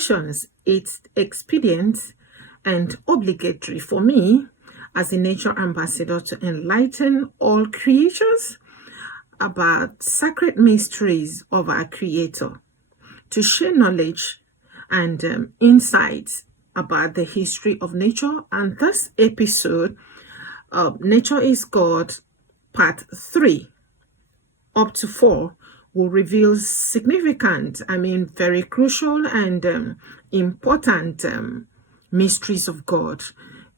creations, it's expedient and obligatory for me as a nature ambassador to enlighten all creatures about sacred mysteries of our Creator, to share knowledge and insights about the history of nature. And this episode, Nature is God, part 3 up to 4, will reveal significant, very crucial and important mysteries of God.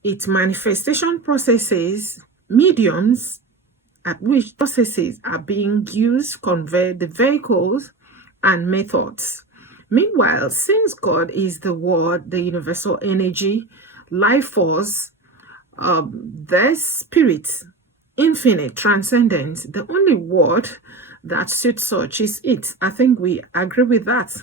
Its manifestation processes, mediums at which processes are being used, convey the vehicles and methods. Meanwhile, since God is the Word, the universal energy, life force, the spirit, infinite, transcendence, the only word that suits such is it. I think we agree with that.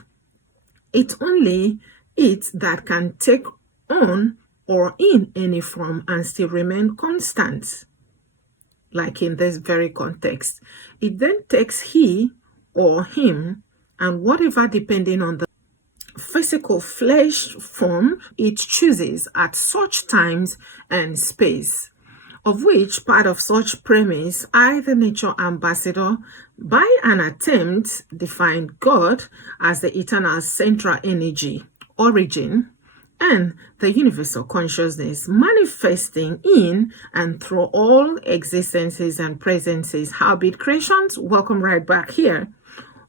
It's only it that can take on or in any form and still remain constant, like in this very context. It then takes he or him and whatever, depending on the physical flesh form it chooses at such times and space, of which part of such premise I, the nature ambassador, by an attempt defined God as the eternal central energy, origin, and the universal consciousness manifesting in and through all existences and presences. Howbeit creations, welcome right back here,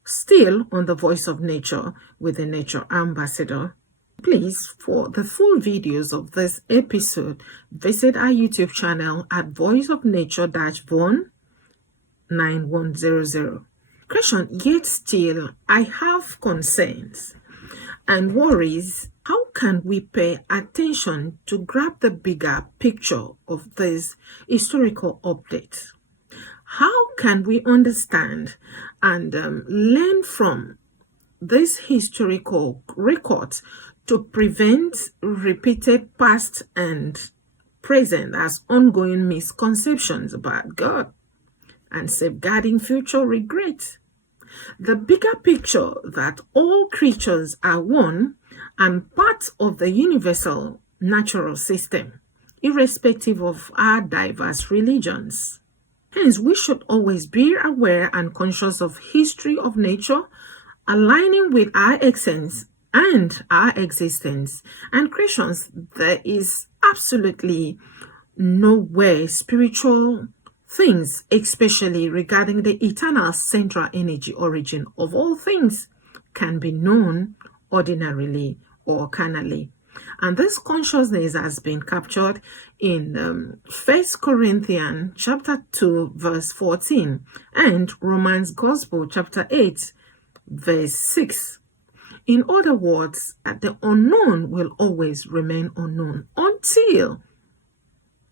still on the Voice of Nature with the Nature Ambassador. Please, for the full videos of this episode, visit our YouTube channel at Voice of Nature-Von 9100. Creation, yet still I have concerns and worries. How can we pay attention to grab the bigger picture of this historical update? How can we understand and learn from this historical record to prevent repeated past and present as ongoing misconceptions about God and safeguarding future regret? The bigger picture that all creatures are one and part of the universal natural system, irrespective of our diverse religions. Hence, we should always be aware and conscious of history of nature, aligning with our essence and our existence and creations. There is absolutely no way spiritual things, especially regarding the eternal central energy origin of all things, can be known ordinarily or carnally. And this consciousness has been captured in 1 Corinthians chapter 2 verse 14 and Romans Gospel chapter 8 verse 6. In other words, that the unknown will always remain unknown until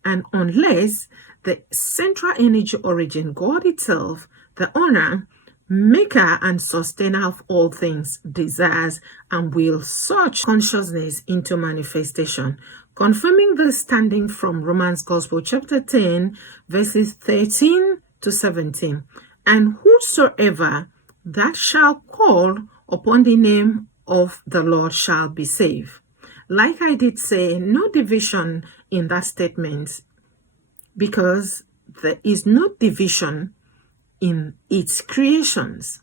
and unless the central energy origin, God itself, the owner, maker and sustainer of all things, desires and will such consciousness into manifestation. Confirming this standing from Romans Gospel chapter 10 verses 13 to 17. And whosoever that shall call upon the name of the Lord shall be saved. Like I did say, no division in that statement, because there is no division in its creations.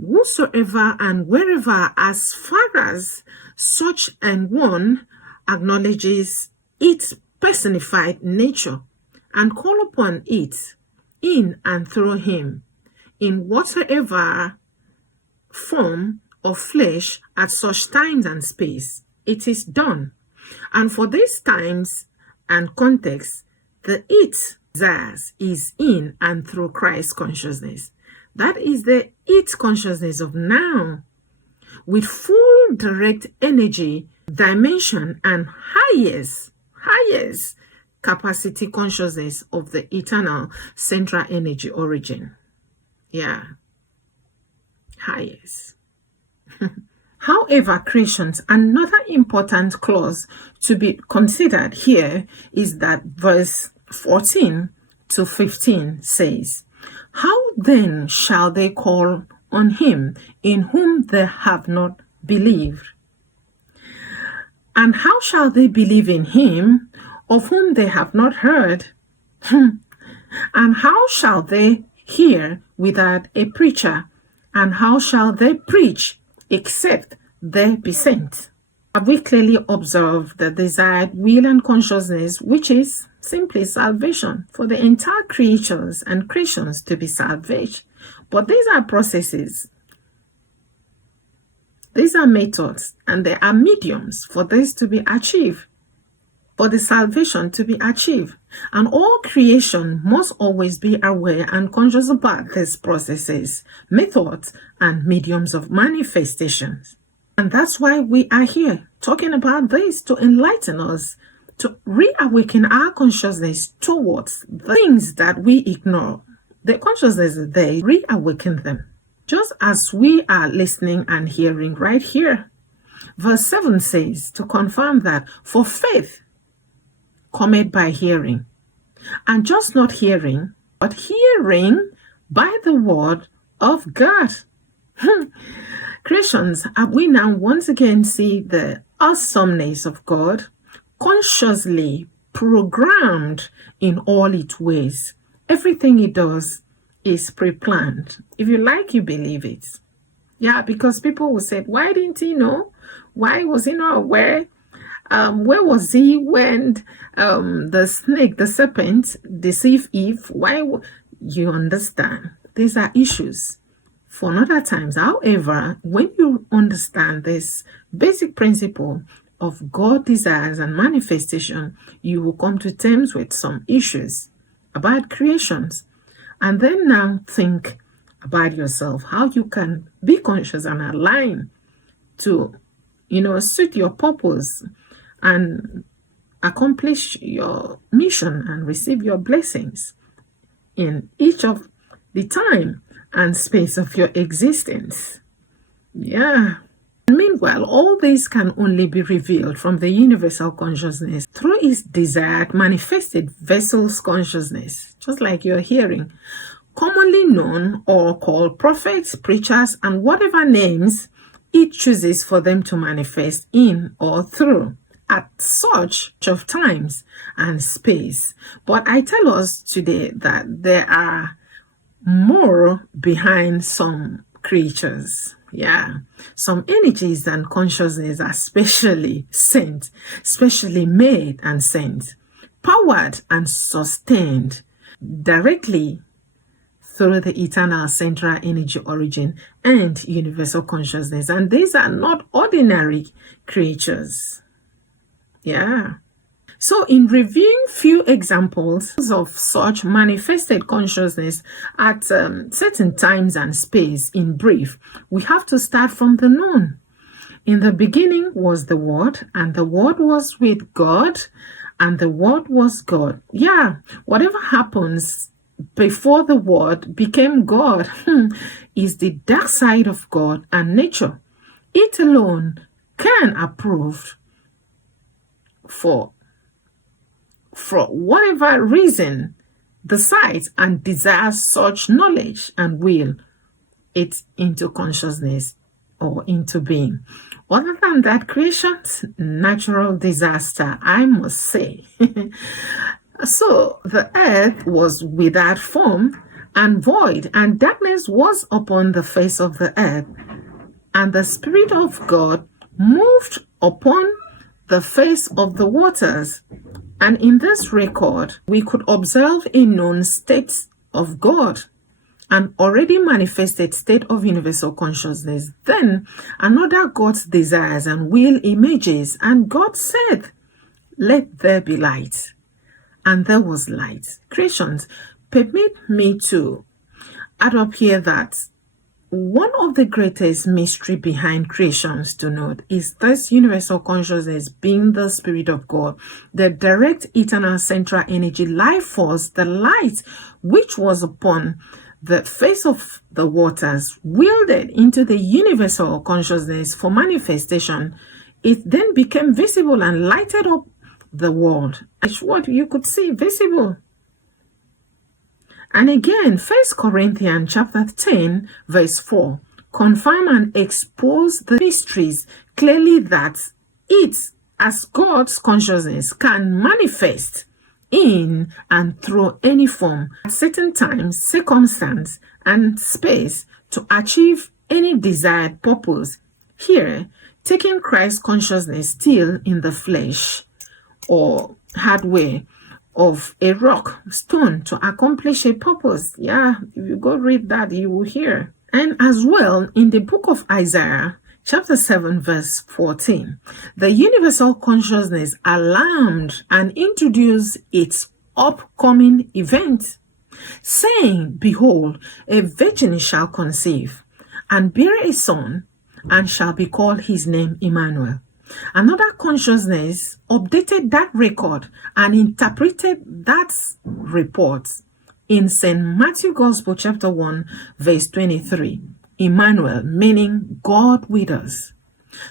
Whosoever and wherever, as far as such an one acknowledges its personified nature and call upon it in and through him in whatsoever form of flesh at such times and space, it is done. And for these times and context, the it desires is in and through Christ consciousness. That is the it consciousness of now, with full direct energy, dimension, and highest capacity consciousness of the eternal central energy origin. Yeah, highest. However, creations, another important clause to be considered here is that verse 14 to 15 says, how then shall they call on him in whom they have not believed? And how shall they believe in him of whom they have not heard? And how shall they hear without a preacher? And how shall they preach except they be sent? Have we clearly observed the desired will and consciousness, which is simply salvation, for the entire creatures and creations to be salvaged? But these are processes, these are methods, and there are mediums for this to be achieved, for the salvation to be achieved. And all creation must always be aware and conscious about these processes, methods, and mediums of manifestations. And that's why we are here talking about this, to enlighten us, to reawaken our consciousness towards the things that we ignore. The consciousness is there, reawaken them. Just as we are listening and hearing right here. Verse 7 says, to confirm that, for faith cometh by hearing, and just not hearing, but hearing by the word of God. Christians, we now once again see the awesomeness of God, consciously programmed in all its ways. Everything he does is pre-planned. If you like, you believe it. Yeah, because people will say, why didn't he know? Why was he not aware? Where was he when the snake, the serpent, deceived Eve? You understand? These are issues for another times. However, when you understand this basic principle of God desires and manifestation, you will come to terms with some issues about creations. And then now think about yourself, how you can be conscious and align to, suit your purpose and accomplish your mission and receive your blessings in each of the time and space of your existence. Yeah. Meanwhile, all this can only be revealed from the universal consciousness through its desired manifested vessel's consciousness, just like you're hearing, commonly known or called prophets, preachers, and whatever names it chooses for them to manifest in or through at such of times and space. But I tell us today that there are more behind some creatures. Yeah, some energies and consciousness are specially sent, specially made and sent, powered and sustained directly through the eternal central energy origin and universal consciousness. And these are not ordinary creatures. Yeah. So in reviewing few examples of such manifested consciousness at certain times and space, in brief, we have to start from the known. In the beginning was the Word, and the Word was with God, and the Word was God. Yeah, whatever happens before the Word became God is the dark side of God and nature. It alone can approve for whatever reason, decides and desires such knowledge and will it into consciousness or into being. Other than that, creation's natural disaster, I must say. So the earth was without form and void, and darkness was upon the face of the earth, and the Spirit of God moved upon the face of the waters. And in this record, we could observe a known state of God, an already manifested state of universal consciousness. Then another God's desires and will emerges, and God said, "Let there be light." And there was light. Creations, permit me to add up here that one of the greatest mystery behind creations to note is this universal consciousness being the Spirit of God, the direct eternal central energy life force, the light which was upon the face of the waters, wielded into the universal consciousness for manifestation. It then became visible and lighted up the world. It's what you could see visible. And again, 1 Corinthians chapter 10, verse 4, confirm and expose the mysteries clearly that it as God's consciousness can manifest in and through any form at certain times, circumstance, and space to achieve any desired purpose. Here, taking Christ consciousness still in the flesh or hardware of a rock, stone to accomplish a purpose. Yeah, if you go read that, you will hear. And as well, in the book of Isaiah, chapter 7, verse 14, the universal consciousness alarmed and introduced its upcoming event, saying, Behold, a virgin shall conceive and bear a son, and shall be called his name Emmanuel. Another consciousness updated that record and interpreted that report in St. Matthew Gospel chapter 1 verse 23. Emmanuel, meaning God with us.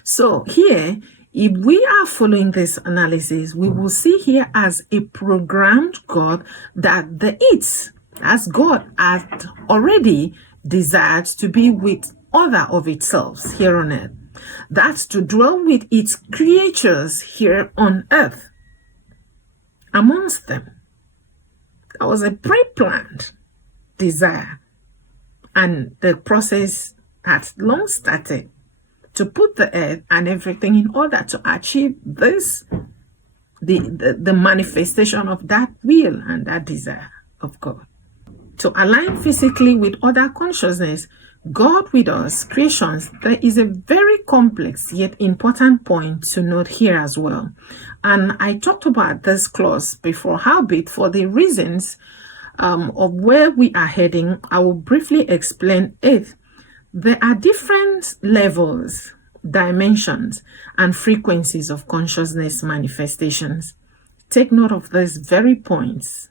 So here, if we are following this analysis, we will see here as a programmed God that the it, as God had already desired to be with other of itself here on earth. That's to dwell with its creatures here on earth. Amongst them, that was a pre-planned desire, and the process had long started to put the earth and everything in order to achieve this, the manifestation of that will and that desire of God. To align physically with other consciousness, God with us, creations, there is a very complex yet important point to note here as well. And I talked about this clause before, howbeit for the reasons of where we are heading, I will briefly explain it. There are different levels, dimensions, and frequencies of consciousness manifestations. Take note of these very points.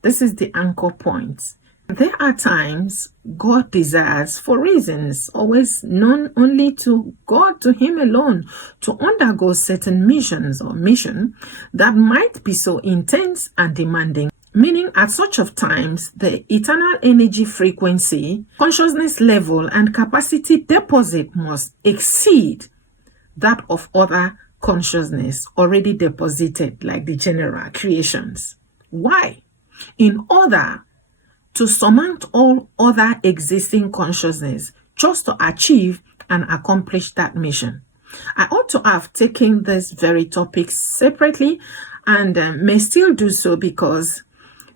This is the anchor point. There are times God desires, for reasons always known only to God, to Him alone, to undergo certain missions or mission that might be so intense and demanding. Meaning at such of times, the eternal energy frequency, consciousness level, and capacity deposit must exceed that of other consciousness already deposited, like the general creations. Why? In order to surmount all other existing consciousness just to achieve and accomplish that mission. I ought to have taken this very topic separately and may still do so, because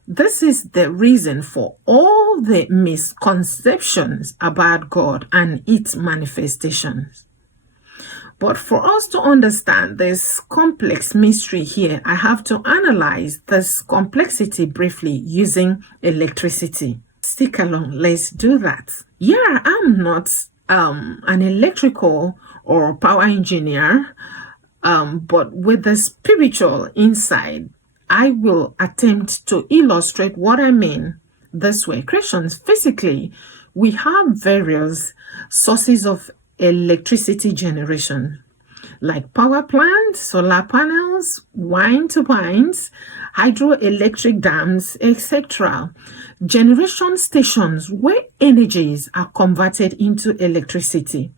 this is the reason for all the misconceptions about God and its manifestations. But for us to understand this complex mystery here, I have to analyze this complexity briefly using electricity. Stick along, let's do that. Yeah, I'm not an electrical or power engineer, but with the spiritual insight, I will attempt to illustrate what I mean this way. Christians, physically, we have various sources of electricity generation, like power plants, solar panels, wind turbines, hydroelectric dams, etc. Generation stations where energies are converted into electricity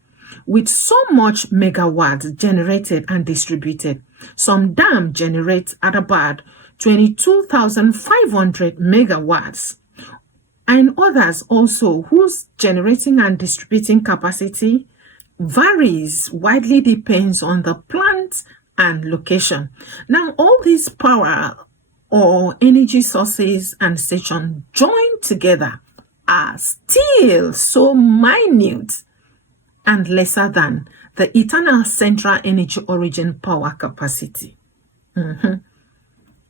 with so much megawatts generated and distributed. Some dam generate at about 22,500 megawatts, and others also whose generating and distributing capacity varies widely, depends on the plant and location. Now, all these power or energy sources and stations joined together are still so minute and lesser than the eternal central energy origin power capacity.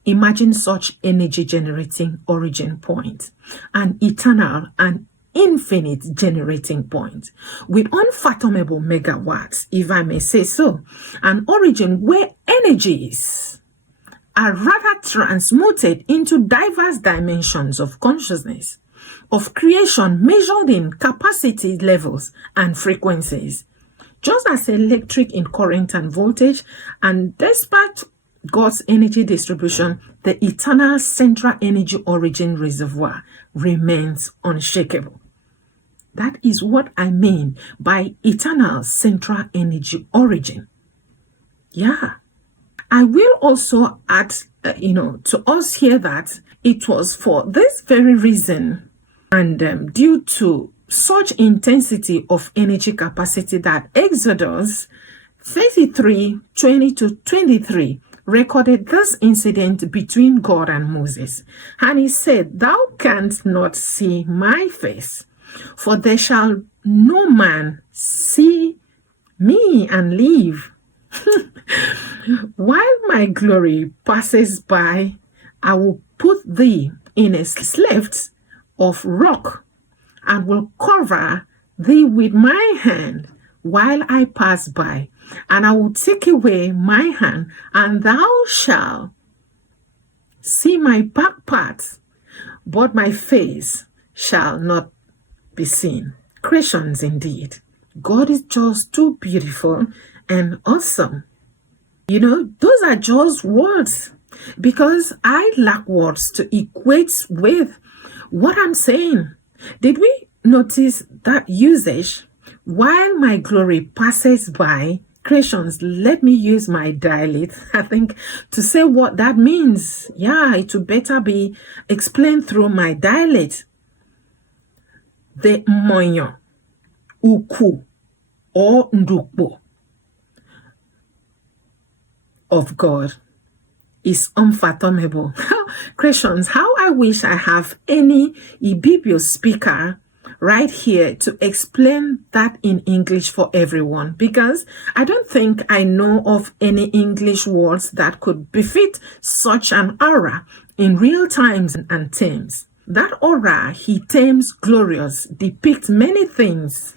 Imagine such energy generating origin point, an eternal and infinite generating point with unfathomable megawatts, if I may say so, an origin where energies are rather transmuted into diverse dimensions of consciousness, of creation measured in capacity levels and frequencies, just as electric in current and voltage. And despite God's energy distribution, the eternal central energy origin reservoir remains unshakable. That is what I mean by eternal central energy origin. Yeah, I will also add, to us here that it was for this very reason and due to such intensity of energy capacity that Exodus 33:20-23 recorded this incident between God and Moses. And he said, "Thou canst not see my face, for there shall no man see me and live. While my glory passes by, I will put thee in a cleft of rock and will cover thee with my hand while I pass by. And I will take away my hand, and thou shalt see my back parts, but my face shall not be seen." Creations indeed. God is just too beautiful and awesome. Those are just words, because I lack words to equate with what I'm saying. Did we notice that usage? While my glory passes by, creations, let me use my dialect, I think, to say what that means. Yeah, it would better be explained through my dialect. The moyo, uku, or ndukbo of God is unfathomable. Creations, how I wish I have any Ibibio speaker right here to explain that in English for everyone, because I don't think I know of any English words that could befit such an aura in real times and terms. That aura he terms glorious depicts many things,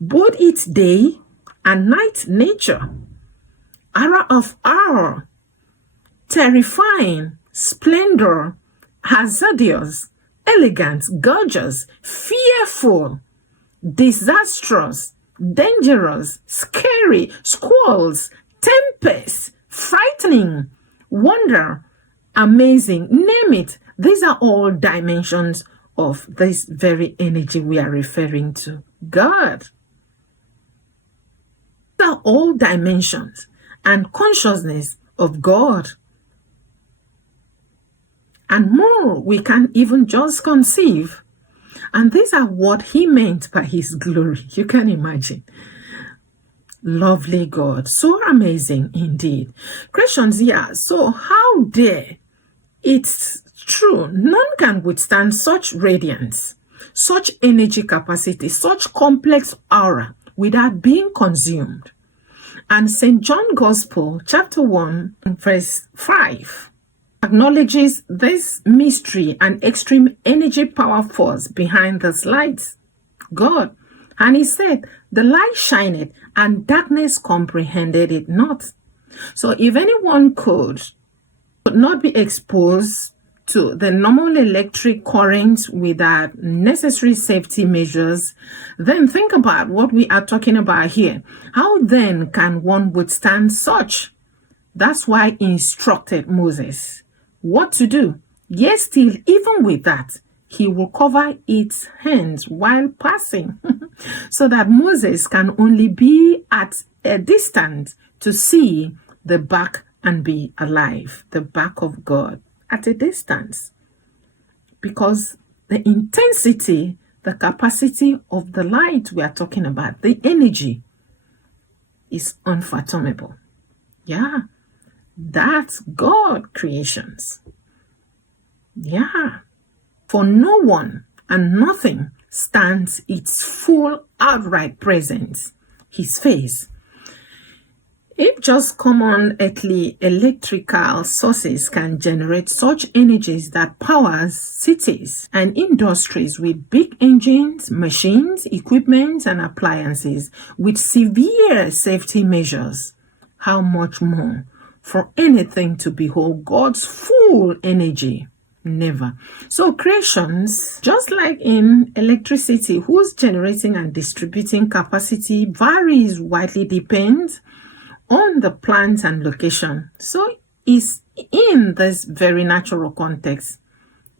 both its day and night nature. Aura of awe, terrifying, splendor, hazardous, elegant, gorgeous, fearful, disastrous, dangerous, scary, squalls, tempest, frightening, wonder, amazing, name it. These are all dimensions of this very energy we are referring to. God. These are all dimensions and consciousness of God. And more we can't even just conceive. And these are what he meant by his glory. You can imagine. Lovely God. So amazing indeed. Creations, so how dare? It's true. None can withstand such radiance, such energy capacity, such complex aura without being consumed. And St. John Gospel, chapter 1, verse 5, acknowledges this mystery and extreme energy power force behind this light, God. And he said, "The light shined, and darkness comprehended it not." So if anyone could not be exposed to the normal electric current without necessary safety measures, then think about what we are talking about here. How then can one withstand such? That's why he instructed Moses what to do. Yet still, even with that, he will cover its hands while passing, so that Moses can only be at a distance to see the back and be alive, the back of God at a distance. Because the intensity, the capacity of the light we are talking about, the energy, is unfathomable. That's God creations. For no one and nothing stands its full outright presence, his face. If just common earthly electrical sources can generate such energies that powers cities and industries with big engines, machines, equipment, and appliances with severe safety measures, how much more for anything to behold God's full energy? Never. So creations, just like in electricity, whose generating and distributing capacity varies widely, depends on the plant and location. So is in this very natural context,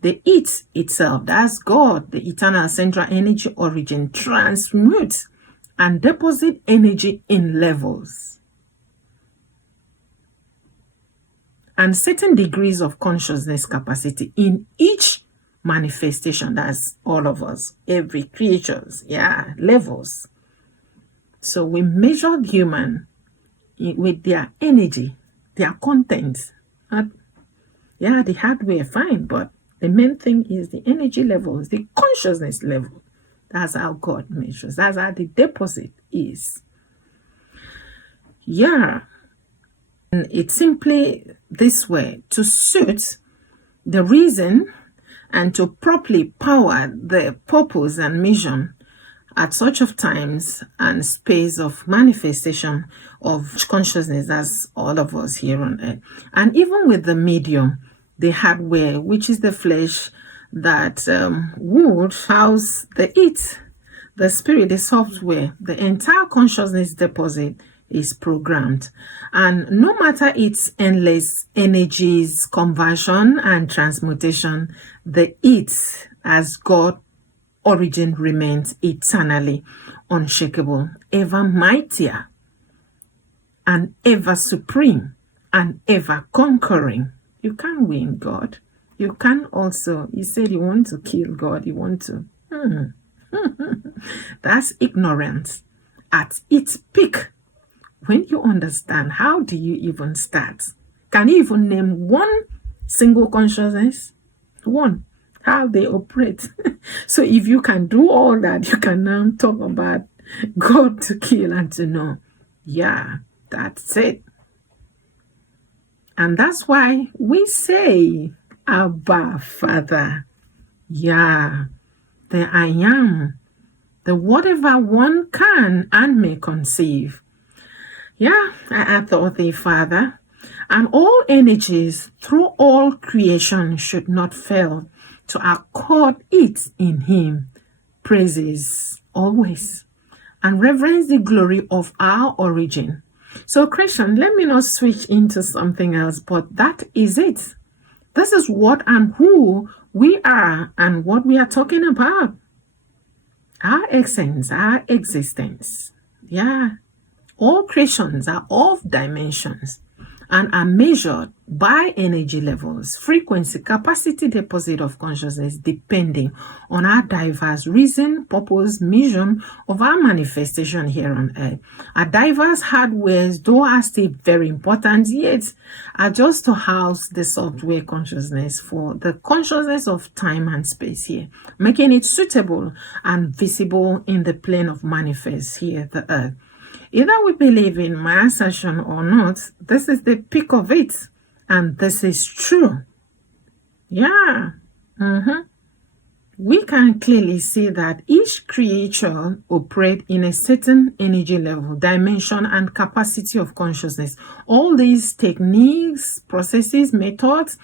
the it itself, that's God, the eternal central energy origin, transmutes and deposit energy in levels. and certain degrees of consciousness capacity in each manifestation. That's all of us, every creatures, levels. So we measured human with their energy, their content. The hardware, fine, but the main thing is the energy levels, the consciousness level. That's how God measures. That's how the deposit is. And it's simply this way to suit the reason and to properly power the purpose and mission at such of times and space of manifestation of consciousness as all of us here on earth. And even with the medium, the hardware, which is the flesh that would house the it, the spirit, the software, the entire consciousness deposit is programmed. And no matter its endless energies, conversion and transmutation, the it as God origin remains eternally unshakable, ever mightier and ever supreme and ever conquering. You can't win God. You can also, you said you want to kill God, you want to. That's ignorance at its peak. When you understand, how do you even start? Can you even name one single consciousness? One. How they operate. So if you can do all that, you can now talk about God to kill and to know. That's it. And that's why we say, Abba, Father. The I am, the whatever one can and may conceive. I adore thee, Father, and all energies through all creation should not fail to accord it in him praises always and reverence the glory of our origin. So, Christian, let me not switch into something else, but that is it. This is what and who we are and what we are talking about. Our essence, our existence. All creations are of dimensions and are measured by energy levels, frequency, capacity, deposit of consciousness, depending on our diverse reason, purpose, mission of our manifestation here on earth. Our diverse hardwares, though are still very important, yet are just to house the software consciousness for the consciousness of time and space here, making it suitable and visible in the plane of manifest here, the earth. Either we believe in my assertion or not, this is the peak of it. And this is true. We can clearly see that each creature operates in a certain energy level, dimension, and capacity of consciousness. All these techniques, processes, methods,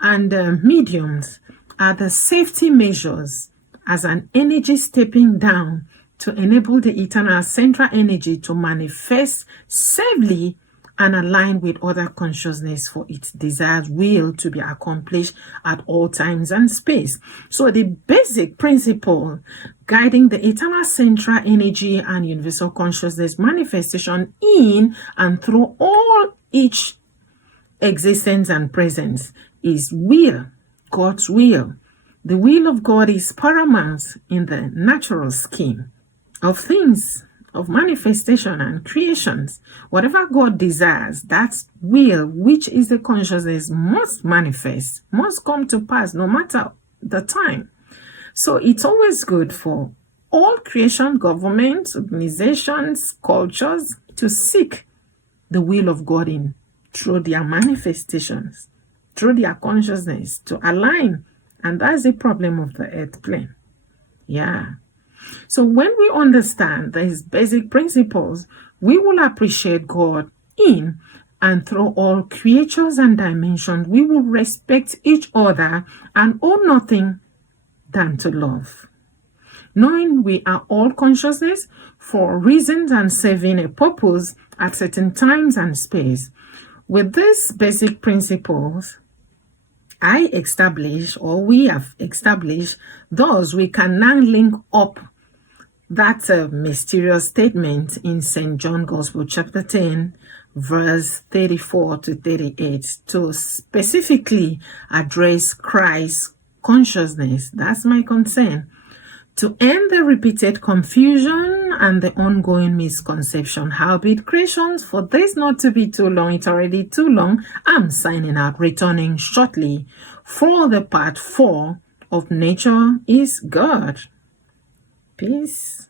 and mediums are the safety measures as an energy stepping down to enable the eternal central energy to manifest safely and align with other consciousness for its desired will to be accomplished at all times and space. So the basic principle guiding the eternal central energy and universal consciousness manifestation in and through all each existence and presence is will, God's will. The will of God is paramount in the natural scheme of things, of manifestation and creations. Whatever God desires, that will, which is the consciousness, must manifest, must come to pass no matter the time. So it's always good for all creation, governments, organizations, cultures to seek the will of God in through their manifestations, through their consciousness to align. And that's the problem of the earth plane. So when we understand these basic principles, we will appreciate God in and through all creatures and dimensions. We will respect each other and owe nothing than to love. Knowing we are all consciousness for reasons and serving a purpose at certain times and space. With these basic principles, we have established, thus we can now link up that mysterious statement in St. John Gospel chapter 10, verse 34 to 38, to specifically address Christ's consciousness. That's my concern. To end the repeated confusion and the ongoing misconception. Howbeit creations, for this not to be too long, it's already too long, I'm signing out, returning shortly for the part 4 of Nature is God. Peace.